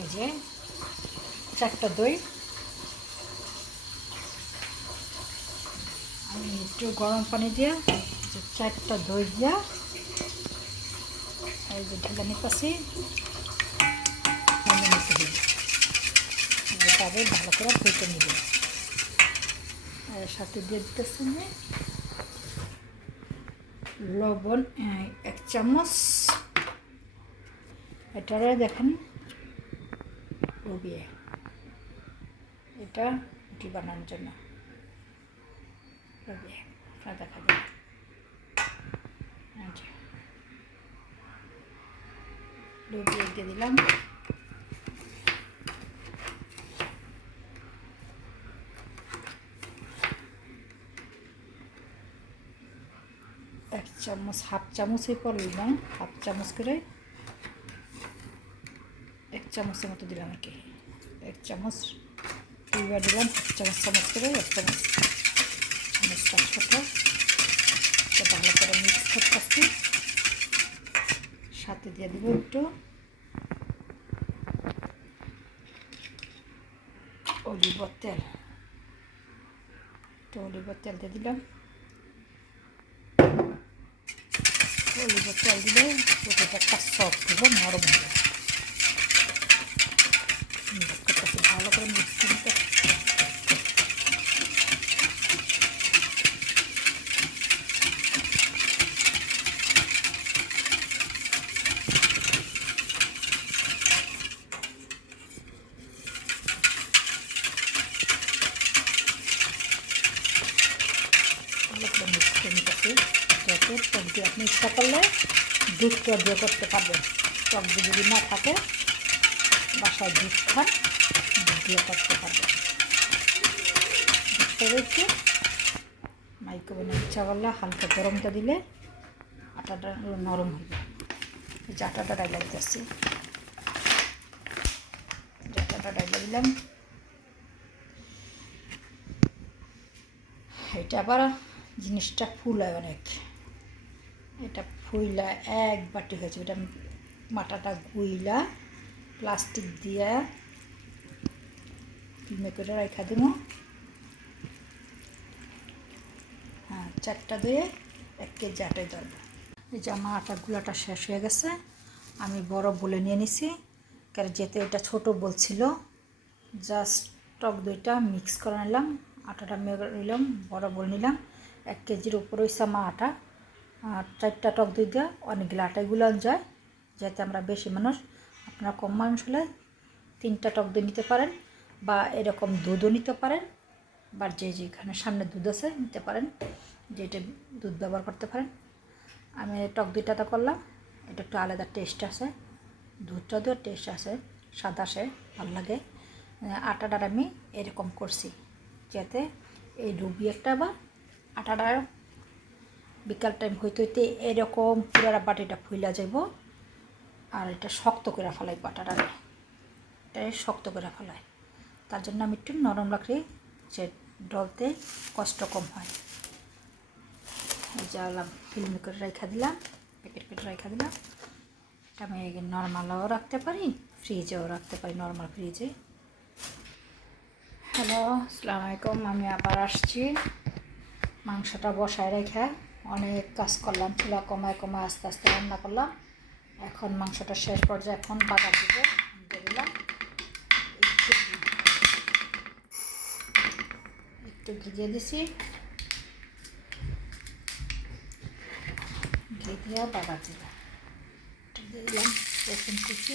এই যে চারটা দই। আমি একটু গরম পানি দিয়ে চারটা দই দিয়া এই যে ঢেলে নিতেছি। তবে ভালো করে ফেটে নিবে। এর সাথে দিয়ে দিতেছি আমি লবণ এক চামচ। এটারে দেখেন ডুবিয়ে এটা রুটি বানানোর জন্য। ডুবিয়ে আপনারা দেখা যাবে ডুবিয়ে দিয়ে দিলাম। এক চামচ, হাফ চামচই না। হাফ চামচ করে চামচের মতো দিলাম আর কি। এক চামচ দুইবার দিলাম চামচ চামচ করে, এক চামচ চামচটা ছোটো। ভালো করে মিক্স করতেছি। সাথে দিয়ে দিব একটু অলিভর তেল। একটু অলিভর তেল দিয়ে দিলাম। অলিভর তেল দিলে রুটিটা একটা সফট হবে নরম হবে। মিক্স করতেছি ভালো করে মিক্স করতে যাতে দিয়ে আপনি ইচ্ছা করলে দিয়ে করতে পারবেন দিয়ে যদি না থাকে বাসায় দুধ খান দুধ দিয়ে করতে পারবেন। বুঝতে পেরেছি মাইক্রোওভেনে ইচ্ছা করলে হালকা গরমটা দিলে আটাটা নরম হইবে এই যে আটাটা ডাইলা দিতেছি। আটাটা ডাইলা দিলাম। এটা আবার জিনিসটা ফুলায় অনেক। এটা ফুইলা এক বাটি হয়েছে, এটা মাটাটা গুইলা প্লাস্টিক দিয়া ফিল্মে করে রেখা দিব। হ্যাঁ চারটা দিয়ে এক কেজি আটাই ধরবো এই যে আমার আটার গুলাটা শেষ হয়ে গেছে, আমি বড় বলে নিয়ে নিছি। কারণ যেতে এটা ছোট বলছিল জাস্ট টক দইটা মিক্স করে নিলাম, আটাটা মেরে নিলাম, বড় বল নিলাম। এক কেজির উপর হয়েছে আমার আটা। আর চারটা টক দই দিয়ে অনেকগুলো আটাই যায় যাতে আমরা বেশি মানুষ আপনারা কম মানুষ হলে তিনটা টক দই নিতে পারেন বা এরকম দুধও নিতে পারেন, বা যে যেখানে সামনে দুধ আছে নিতে পারেন যেটা দুধ ব্যবহার করতে পারেন। আমি টক দইটাতে করলাম, এটা একটু আলাদা টেস্ট আছে, দুধটা দিয়ে টেস্ট আছে, স্বাদ আসে, ভালো লাগে। আটাটার আমি এরকম করছি, যাতে এই ডুবি একটা বা আটাটা বিকাল টাইম হইতে হইতে এরকম পুরা বাটিটা ফুইলা যাব আর এটা শক্ত করে ফেলাই বাটাটারে এটা শক্ত করে ফেলাই। তার জন্য আমি একটু নরম রাখি যে ডলতে কষ্ট কম হয়। এই যে আলাম, ফিল্মি করে রেখা দিলাম, প্যাকেট করে রেখা দিলাম। এটা আমি নর্মালও রাখতে পারি, ফ্রিজেও রাখতে পারি, নর্মাল ফ্রিজে। হ্যালো, আসসালামু আলাইকুম, আমি আবার আসছি। মাংসটা বসায় রেখে অনেক কাজ করলাম, চুলা কমায় কমায় আস্তে আস্তে রান্না করলাম। এখন মাংসটা শেষ পর্যায়ে এখন বাগার দিব দিলাম। একটু। একটু ভিজিয়ে দিছি। ঘি দিয়ে বাগার দিলাম দিয়ে দিলাম রসুন কুচি।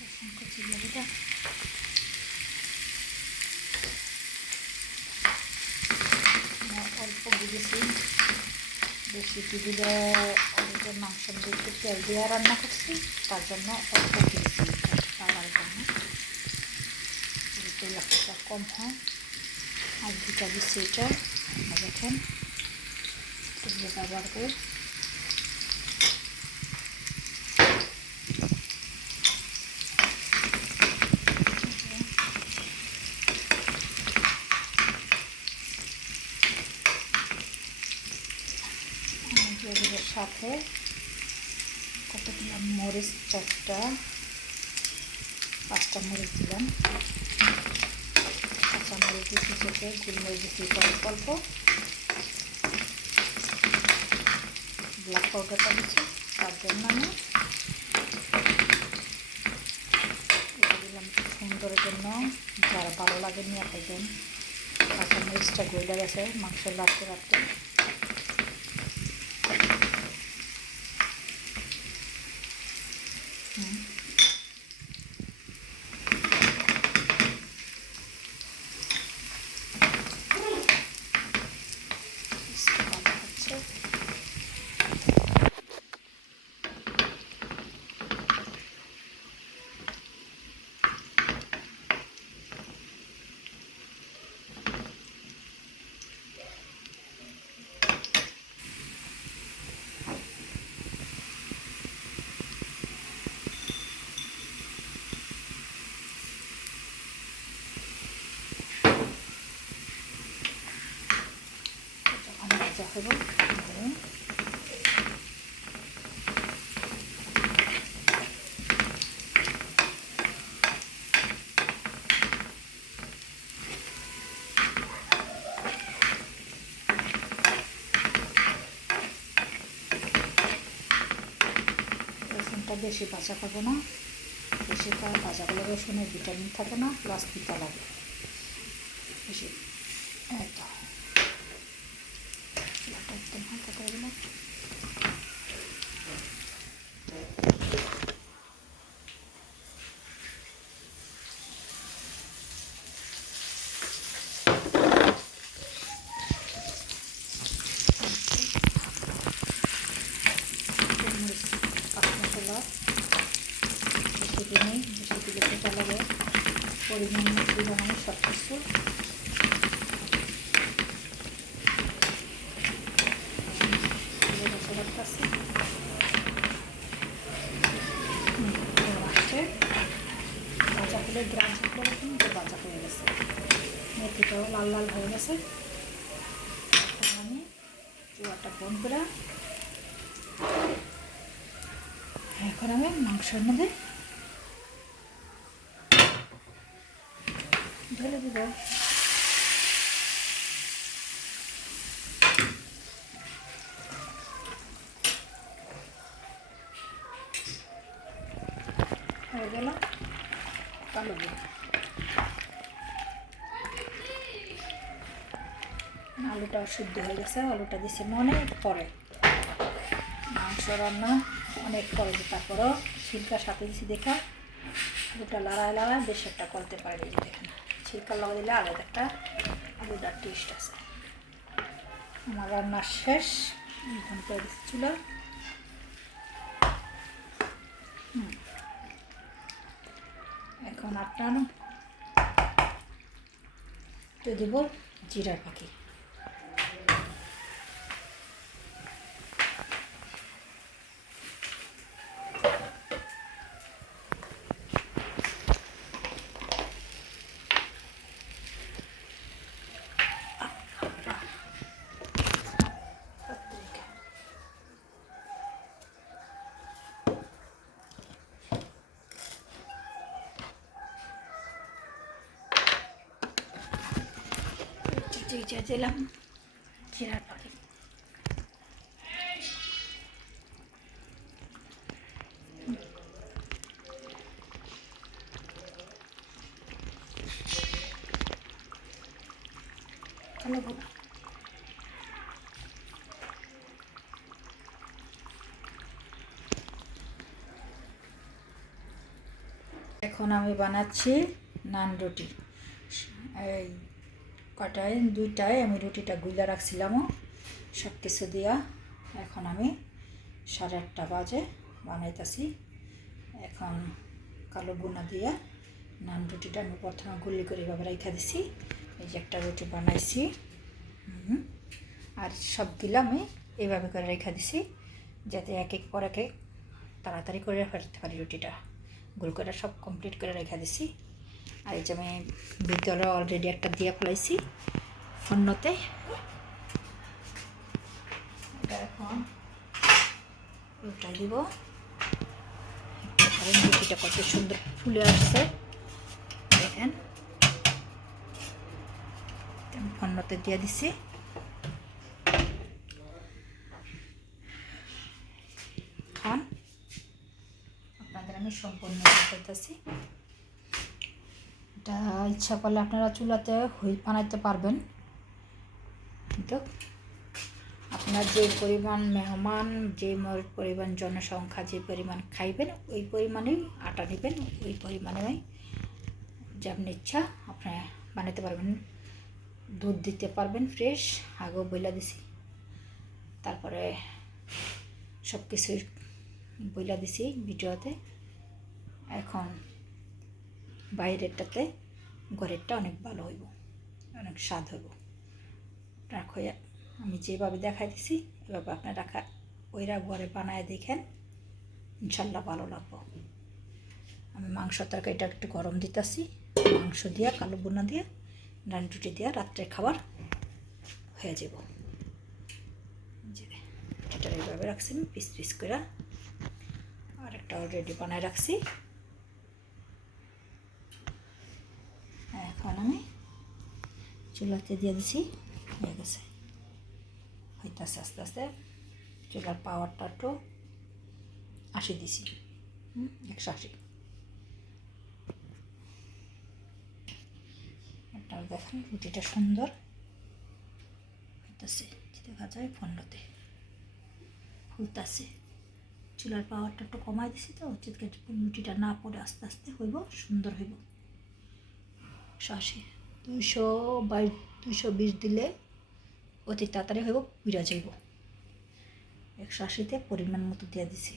রসুন কুচি দিয়ে দিলাম আমার অল্প দিয়েছি বেশি কি দিলে অনেকের মাংস একটু তেল দিয়ে রান্না করছি, তার জন্য অল্প দিয়েছি খাওয়ার জন্য। যদি তেল একটা কম হয়, আর দুটা দিচ্ছি এটা দেখেন ব্যবহার করে। সাথে কত দিলাম মরিচ চারটা, পাঁচটা মরিচ দিলাম। কাঁচা মরিচ দিচ্ছি থেকে গুলমরিচ দিচ্ছি অল্প অল্প। ব্ল্যাক পাউডারটা দিচ্ছি তার জন্য আমি দিলাম সুন্দরের জন্য। যারা ভালো লাগে নিয়ে খাইবেন। কাঁচা মরিচটা গইলা গেছে, মাংস রাখতে রাখতে তারপরে রসুনটা বেশি ভাজা খাব না। বেশি কা- ভাজা করলে রসুনের ভিটামিন থাকে না, প্লাস পিতা লাগে। বেশি এই তো চুলাটা একদম হালকা করে দিলাম গোলমরিচ পাঁচ মশলা বেশি দিনে বেশি দিলে খেতে লাগে পরিমাণ মতো দিলাম আমি সব কিছু ভাজা হলে গ্রাম কিন্তু ভাজা হয়ে গেছে মেথিটাও লাল লাল হয়ে গেছে আমি চুয়াটা বন্ধ করে এখন আমি মাংসের মধ্যে ঢেলে দিব। হয়ে গেল। কালো আলুটা হয়ে গেছে, আলুটা দিছি অনেক পরে। মাংস রান্না অনেক পরে তারপরও ছিলকা সাথে দিছি দেখা, আলুটা লড়াই লড়াই বেশ একটা করতে পারি এই যে দেখেন। ছিলকা লগা দিলে আলাদা একটা আলাদা টেস্ট আছে। আমার রান্নার শেষ। চুলা। হুম। এখন আপনার তো দেব জিরার পাখি জিরার পাখি কালো বোনা এখন আমি বানাচ্ছি নান রুটি। এই কটায়? দুইটায়। আমি রুটিটা গুলা রাখছিলামও। সব কিছু দিয়া এখন আমি সাড়ে আটটা বাজে বানাইতেছি। এখন কালো বোনা দিয়া নান রুটিটা আমি প্রথমে গুলি করে এভাবে রেখে দিছি। এই যে একটা রুটি বানাইছি। আর সবগুলো আমি এইভাবে করে রেখে দিছি, যাতে এক এক পর এক তাড়াতাড়ি করে ফেলতে পারি রুটিটা। গোল করে সব কমপ্লিট করে রেখে দিছি। আর এই যে আমি ভিতরে অলরেডি একটা দিয়ে ফেলাইছি। এটা এখন উল্টাই দিব। রুটিটা কত সুন্দর ফুলে আসছে। দেখেন। ফন্নতে দিয়ে দিছি। খান আপনাদের আমি সম্পূর্ণ করতেছি এটা ইচ্ছা করলে আপনারা চুলাতে হই বানাইতে পারবেন। কিন্তু আপনার যে পরিমাণ মেহমান, যে পরিমাণ জনসংখ্যা, যে পরিমাণ খাইবেন, ওই পরিমাণেই আটা নেবেন, ওই পরিমাণেই যেমন ইচ্ছা আপনারা বানাতে পারবেন। দুধ দিতে পারবেন ফ্রেশ, আগেও বইলা দিছি। তারপরে সব কিছুই বইলা দিছি ভিডিওতে। এখন বাইরেরটাতে, ঘরেরটা অনেক ভালো হইব, অনেক স্বাদ হইব। খোয়া আমি যেভাবে দেখাই দিছি, এভাবে আপনার রাখা, ওইরা ঘরে বানায় দেখেন, ইনশাল্লাহ ভালো লাগবো। আমি মাংস তরকারিটা একটু গরম দিতেছি, মাংস দিয়া, কালো বোনা দিয়ে ডান রুটি দিয়া রাত্রে খাবার হয়ে যাব। এটা এইভাবে রাখছি আমি, পিস পিস করে আর একটা অলরেডি বানায় রাখছি। এখন আমি চুলাতে দিয়ে দিছি হয়ে গেছে। হইতেছে আস্তে আস্তে। চুলার পাওয়ারটা একটু আশি দিছি। হুম, একশো আশি। আপনারা দেখেন রুটিটা সুন্দর। হইতেছে দেখা যায় ফন্ডতে ফুলতেছে। চুলার পাওয়ারটা একটু কমাই দিছি তো চিৎকে রুটিটা না পড়ে আস্তে আস্তে হইব সুন্দর হইব। আশি। দুইশো বাইশ দুইশো বিশ দিলে অতি তাড়াতাড়ি হইব পিড়া যাইব। একশো আশিতে পরিমাণ মতো দিয়ে দিছি।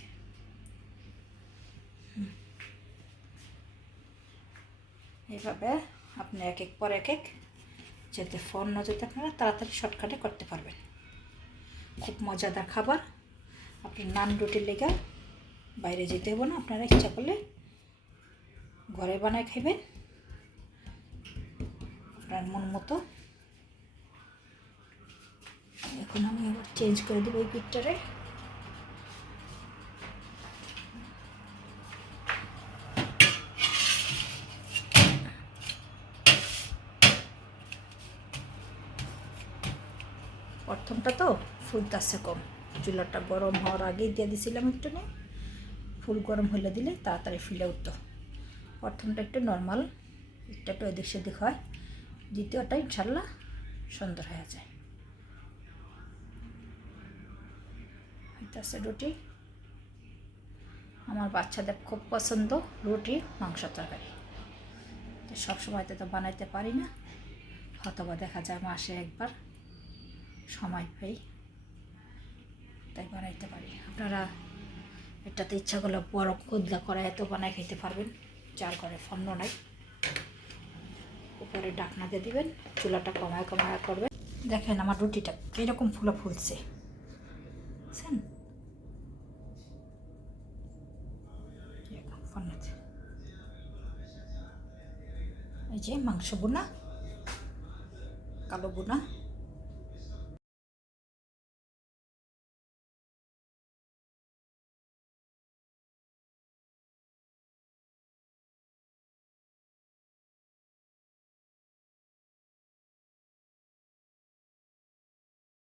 হুম। এইভাবে আপনি এক এক পর এক এক যাতে ফোন না যেতে আপনারা তাড়াতাড়ি শর্টকাটে করতে পারবেন। খুব মজাদার খাবার। আপনি নান রুটির লেগে বাইরে যেতে হবে না, আপনারা ইচ্ছা করলে ঘরে বানায় খাইবেন। আপনার মন মতো। এখন আমি এবার চেঞ্জ করে দেবো এই পিকটারে প্রথমটা তো ফুলতাছে কম। চুলাটা গরম হওয়ার আগেই দিয়ে দিয়েছিলাম একটু নিয়ে ফুল গরম হলে দিলে তাড়াতাড়ি ফুলে উঠতো প্রথমটা একটু নর্মাল একটা একটু এদিক সেদিক হয়। দ্বিতীয়টা ইনশাল্লাহ সুন্দর হয়ে যায়। হইতাছে রুটি। আমার বাচ্চাদের খুব পছন্দ রুটি, মাংস তরকারি। তো সবসময় তো বানাইতে পারি না। হয়তোবা দেখা যায় মাসে একবার সময় পাই, তাই বানাইতে পারি। আপনারা এটাতে ইচ্ছা করলে বড় কুদলা করে এত বানাই খেতে পারবেন, যার ঘরে ফন্ন নাই। উপরে ডাকনা দিয়ে দিবেন, চুলাটা কমায় কমায় করবেন। দেখেন আমার রুটিটা কীরকম ফুলা ফুলছে। বুঝছেন? এই যে মাংস বোনা, কালো বোনা।